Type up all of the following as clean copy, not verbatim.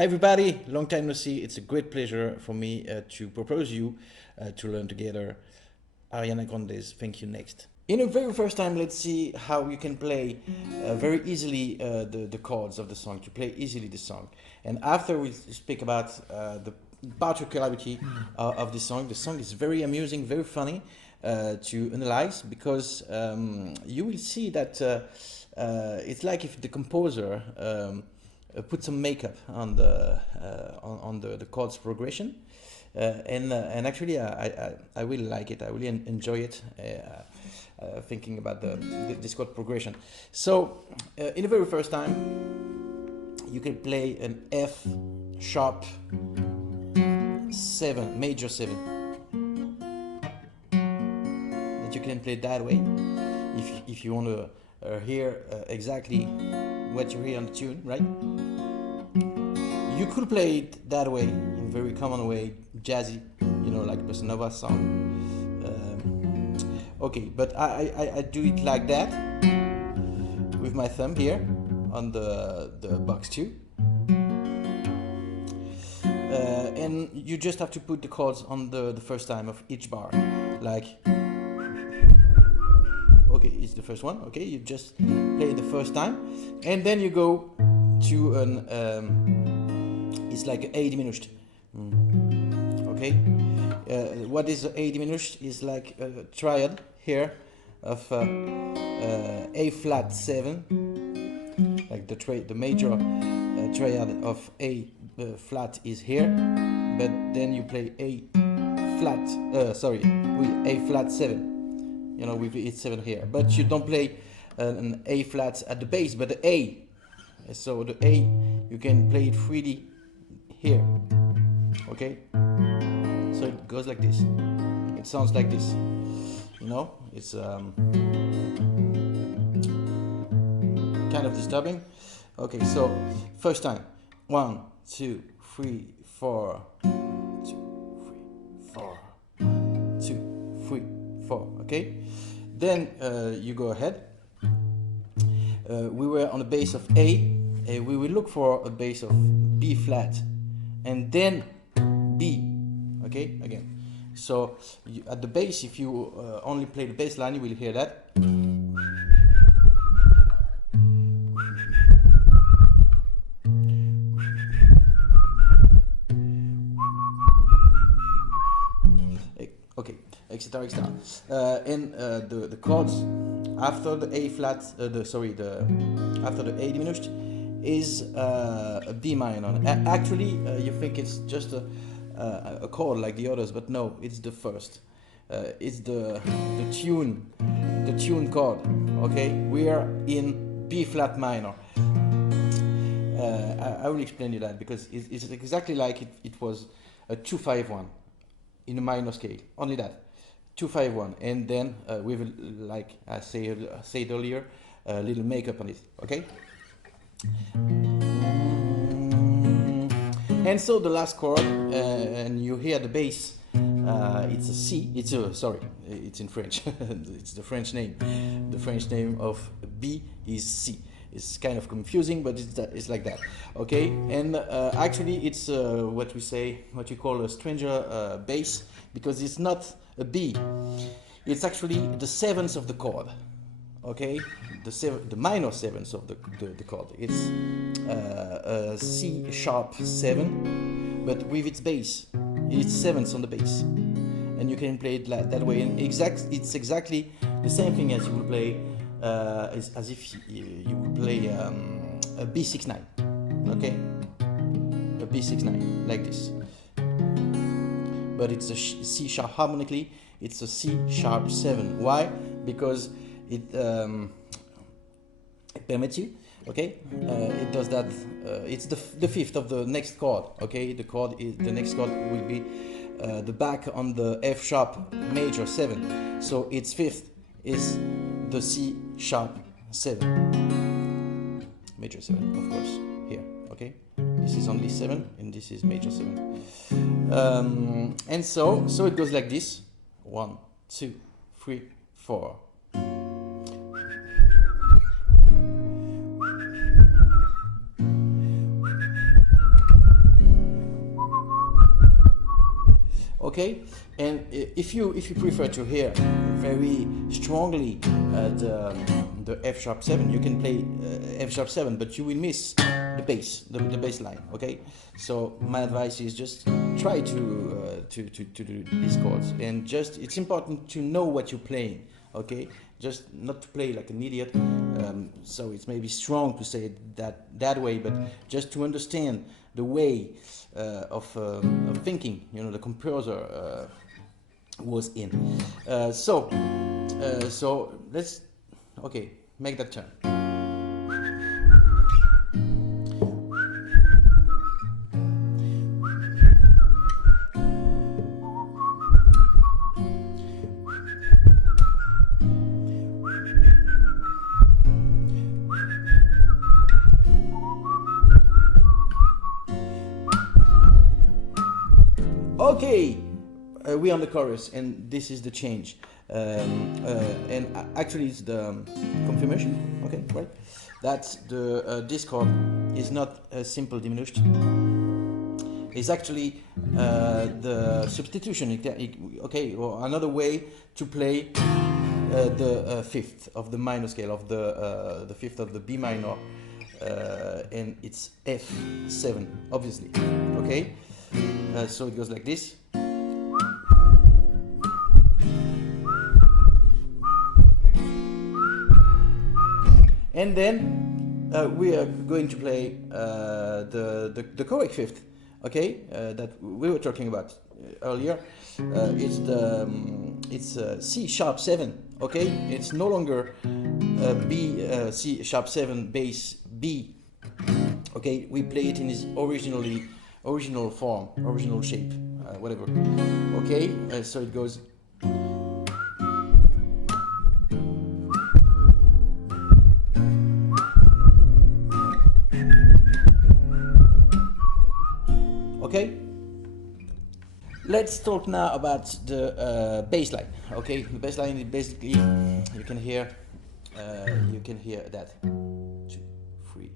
Hi everybody, long time no see. It's a great pleasure for me to propose you to learn together Ariana Grande's Thank You Next. In the very first time, let's see how you can play very easily the chords of the song, to play easily the song. And after we speak about the particularity of the song. The song is very amusing, very funny to analyze, because you will see that it's like if the composer put some makeup on the chords progression, and actually I really like it. I really enjoy it, thinking about this chord progression. So in the very first time, you can play an F sharp 7, major 7. That you can play that way if you want to hear exactly what you hear on the tune, right? You could play it that way, in a very common way, jazzy, you know, like Bossa Nova song. Okay, but I do it like that, with my thumb here on the box 2. And you just have to put the chords on the first time of each bar, like, okay, it's the first one. Okay, you just play the first time, and then you go to an it's like A diminished. Okay, what is A diminished? Is like a triad here of A flat 7, like the major triad of A flat is here, but then you play A flat, A flat 7. You know, with it's 7 here, but you don't play an A flat at the bass, but the A. So the A, you can play it freely here. Okay, so it goes like this. It sounds like this. You know, it's kind of disturbing. Okay, so first time, 1, 2, 3, 4, 2, 3, 4, 2, 3, 4. Okay, then you go ahead. We were on a bass of A. We will look for a bass of B flat, and then B. Okay, again. So at the bass, if you only play the bass line, you will hear that. Okay, etc., etc. And the chords after the A flat, after the A diminished, is a B minor. Actually, you think it's just a chord like the others, but no, it's the first. It's the tune chord. Okay, we are in B flat minor. I will explain you that, because it's exactly like it was a 2-5-1 in a minor scale. Only that. 2-5-1, and then with, like I said earlier, a little makeup on it. Okay. And so the last chord, and you hear the bass. It's a C. It's in French. It's the French name. The French name of B is C. It's kind of confusing, but it's like that. Okay, and actually it's what you call a stranger bass, because it's not a B. It's actually the 7th of the chord. Okay, the minor 7th of the chord. It's a C sharp 7, but with its bass. It's 7th on the bass, and you can play it that way. And it's exactly the same thing as you would play, as if you would play a B6-9. Okay, a B6-9 like this. But it's a C sharp harmonically. It's a C sharp 7. Why? Because it permits you. Okay, it does that. It's the 5th of the next chord. Okay, the next chord will be the back on the F sharp major 7. So its 5th is the C sharp 7, major 7, of course. Here. Okay, this is only 7, and this is major 7. And so it goes like this: 1, 2, 3, 4. Okay, and if you prefer to hear very strongly the F sharp 7, you can play F sharp 7, but you will miss the bass, the bass line. Okay, so my advice is just try to do these chords, and just it's important to know what you're playing. Okay, just not to play like an idiot. So it's maybe strong to say it that way, but just to understand the way of thinking, you know, the composer was in. So let's make that turn. Okay, we're on the chorus, and this is the change. And actually, it's the confirmation. Okay, right? That's the this chord is not a simple diminished. It's actually the substitution. Okay, or another way to play the fifth of the minor scale of the fifth of the B minor, and it's F7, obviously. Okay. So it goes like this. And then we are going to play the correct fifth, okay, that we were talking about earlier. It's C sharp 7, okay. It's no longer C sharp 7 bass B, okay. We play it in its original form, original shape, whatever. Okay, so it goes. Okay. Let's talk now about the bass line. Okay, the bass line is basically you can hear that 2, 3,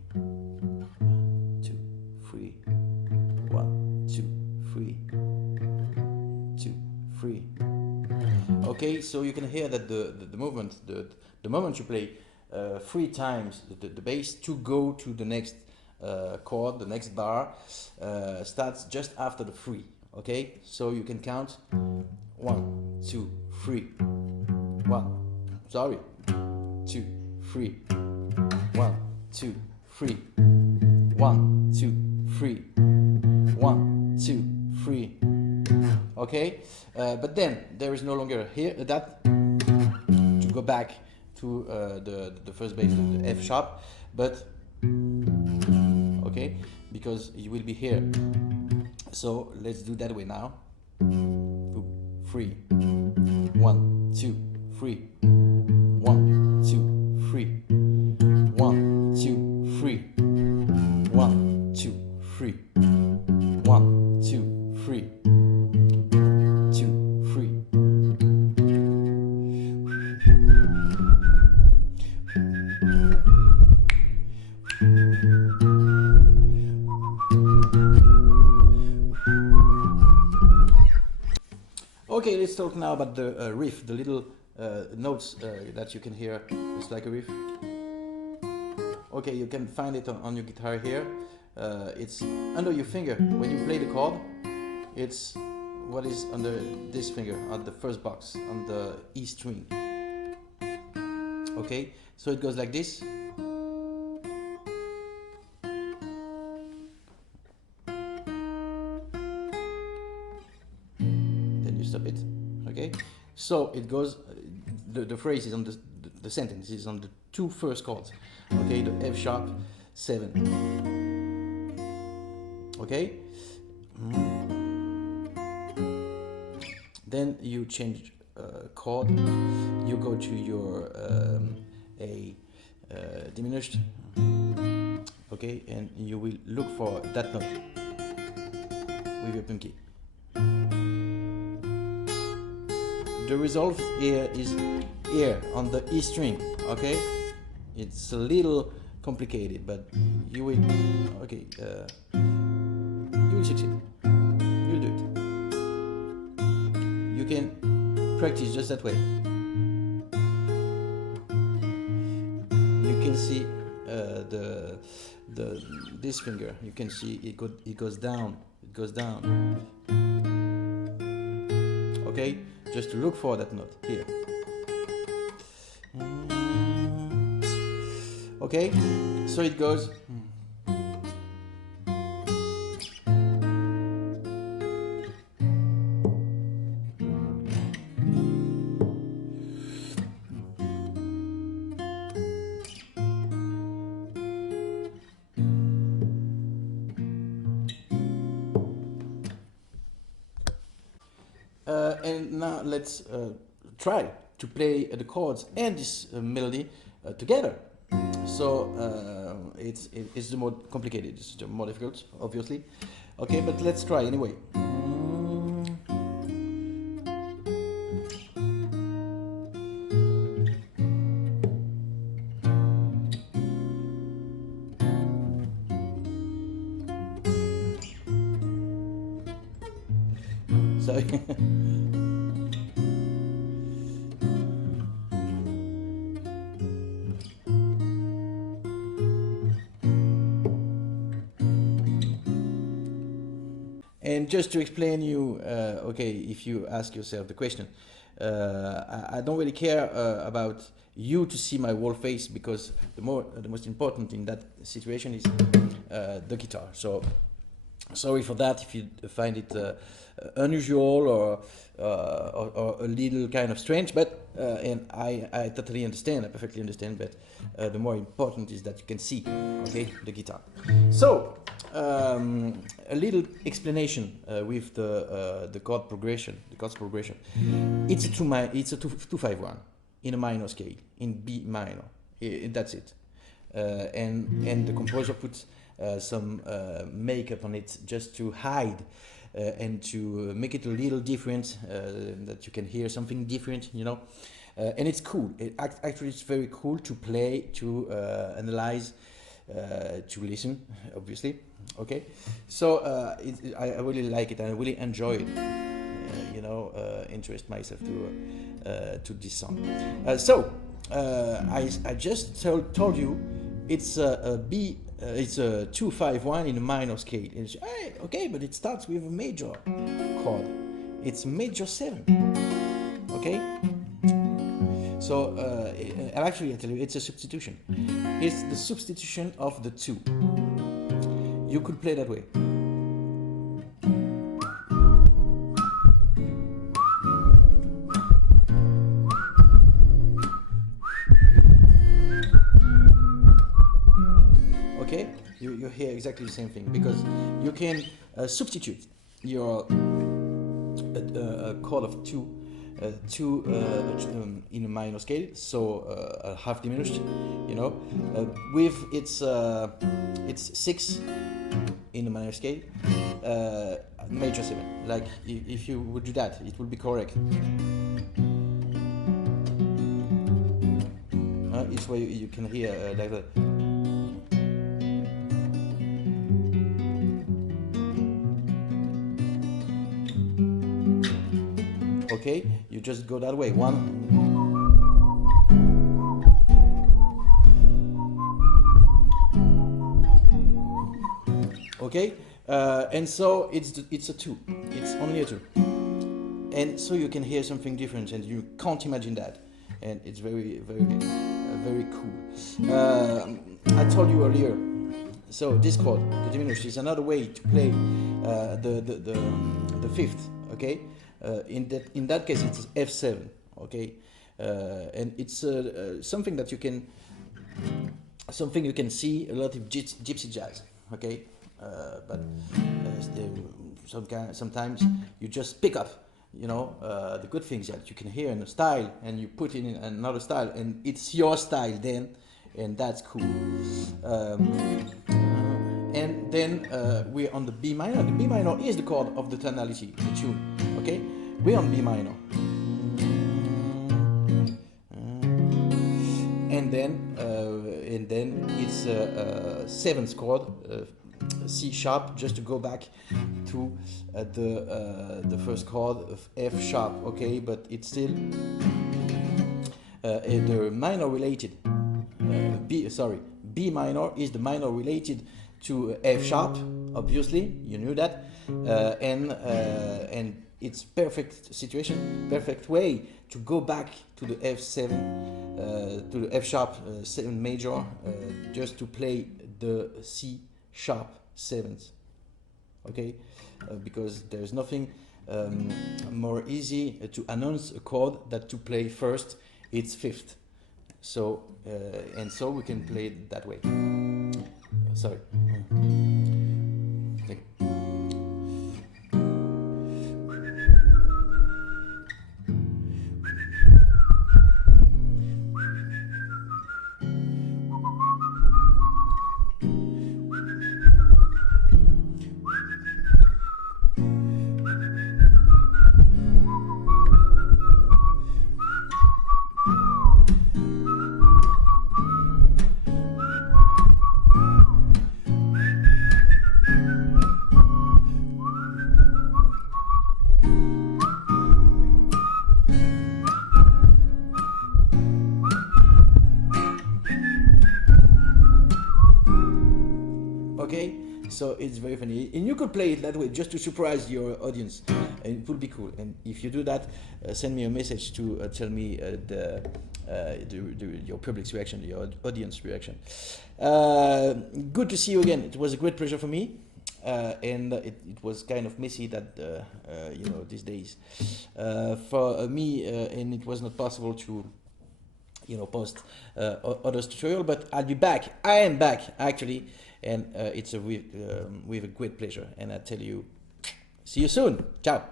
2, 3. 1, 2, 3, 2, 3. Okay, so you can hear that the movement, the moment you play 3 times the bass to go to the next chord, the next bar, starts just after the 3. Okay, so you can count 1, 2, 3, 1. Sorry, 2, 3, 1, 2, 3, 1, 2, 3. 1, 2, 3. Okay, but then there is no longer here that to go back to the first bass, the F sharp, but okay, because you will be here. So let's do that way now. 2, 3. 1, 2, 3. 1, 2, 3. 1, 2, 3. 1, 2, 3. 1, 2, 3. 2, 3. Okay, let's talk now about the riff, the little notes that you can hear. It's like a riff. Okay, you can find it on your guitar here. It's under your finger. When you play the chord, it's what is under this finger, on the first box, on the E string. Okay, so it goes like this. Then you stop it. Okay, so it goes. The phrase is on the sentence is on the 2 first chords. Okay, the F sharp 7. Okay. Then you change chord. You go to your A diminished. Okay, and you will look for that note with your pinky. The resolve here is here on the E string. Okay, it's a little complicated, but you will. Okay, you will succeed. You'll do it. you can practice just that way. You can see this finger. You can see it goes down. It goes down. Okay, just to look for that note here. Okay, so it goes. And now let's try to play the chords and this melody together. So it's the more complicated, it's the more difficult, obviously. Okay, but let's try anyway. Sorry. And just to explain you, okay, if you ask yourself the question, I don't really care about you to see my whole face, because the most important in that situation is the guitar. So sorry for that if you find it unusual or a little kind of strange, but and I totally understand, I perfectly understand, but the more important is that you can see, okay, the guitar. So a little explanation with the chord progression, the chords progression. It's a 2-5-1 in a minor scale, in B minor. That's it. And the composer puts some makeup on it just to hide and to make it a little different, that you can hear something different, you know. And it's cool. Actually, it's very cool to play, to analyze, to listen, obviously. Okay, so I really like it and I really enjoy it. You know, interest myself to this song. So I just told you it's a B. It's a 2-5-1 in a minor scale. And hey, okay, but it starts with a major chord. It's major 7. Okay. So actually, I tell you, it's a substitution. It's the substitution of the 2. You could play that way. Okay, you hear exactly the same thing, because you can substitute your chord of 2 in a minor scale, so a half diminished, you know, with its 6 in a minor scale, major 7. Like if you would do that, it would be correct. It's where you can hear like that. Okay, you just go that way. 1. Okay, and so it's a 2. It's only a 2, and so you can hear something different, and you can't imagine that, and it's very cool. I told you earlier. So this chord, the diminished, is another way to play the 5th. Okay. In that case, it's F7, okay, and it's something that you can see a lot of gypsy jazz, okay, but sometimes you just pick up, you know, the good things that you can hear in a style, and you put it in another style, and it's your style then, and that's cool. And then we're on the B minor. The B minor is the chord of the tonality, the tune. Okay, we're on B minor, and then it's a 7th chord, C sharp, just to go back to the first chord of F sharp, okay, but it's still the minor related. B minor is the minor related to F sharp, obviously, you knew that, and it's perfect situation, perfect way to go back to the F7, to the F sharp 7 major, just to play the C sharp 7th, okay, because there's nothing more easy to announce a chord than to play first its 5th. So and so we can play it that way. Sorry. Thank you. Okay, so it's very funny, and you could play it that way just to surprise your audience, and it would be cool. And if you do that, send me a message to tell me your public's reaction, your audience reaction. Good to see you again. It was a great pleasure for me, and it was kind of messy that you know, these days for me, and it was not possible to, you know, post others tutorial, but I'll be back. I am back actually, and it's with a great pleasure. And I tell you, see you soon. Ciao.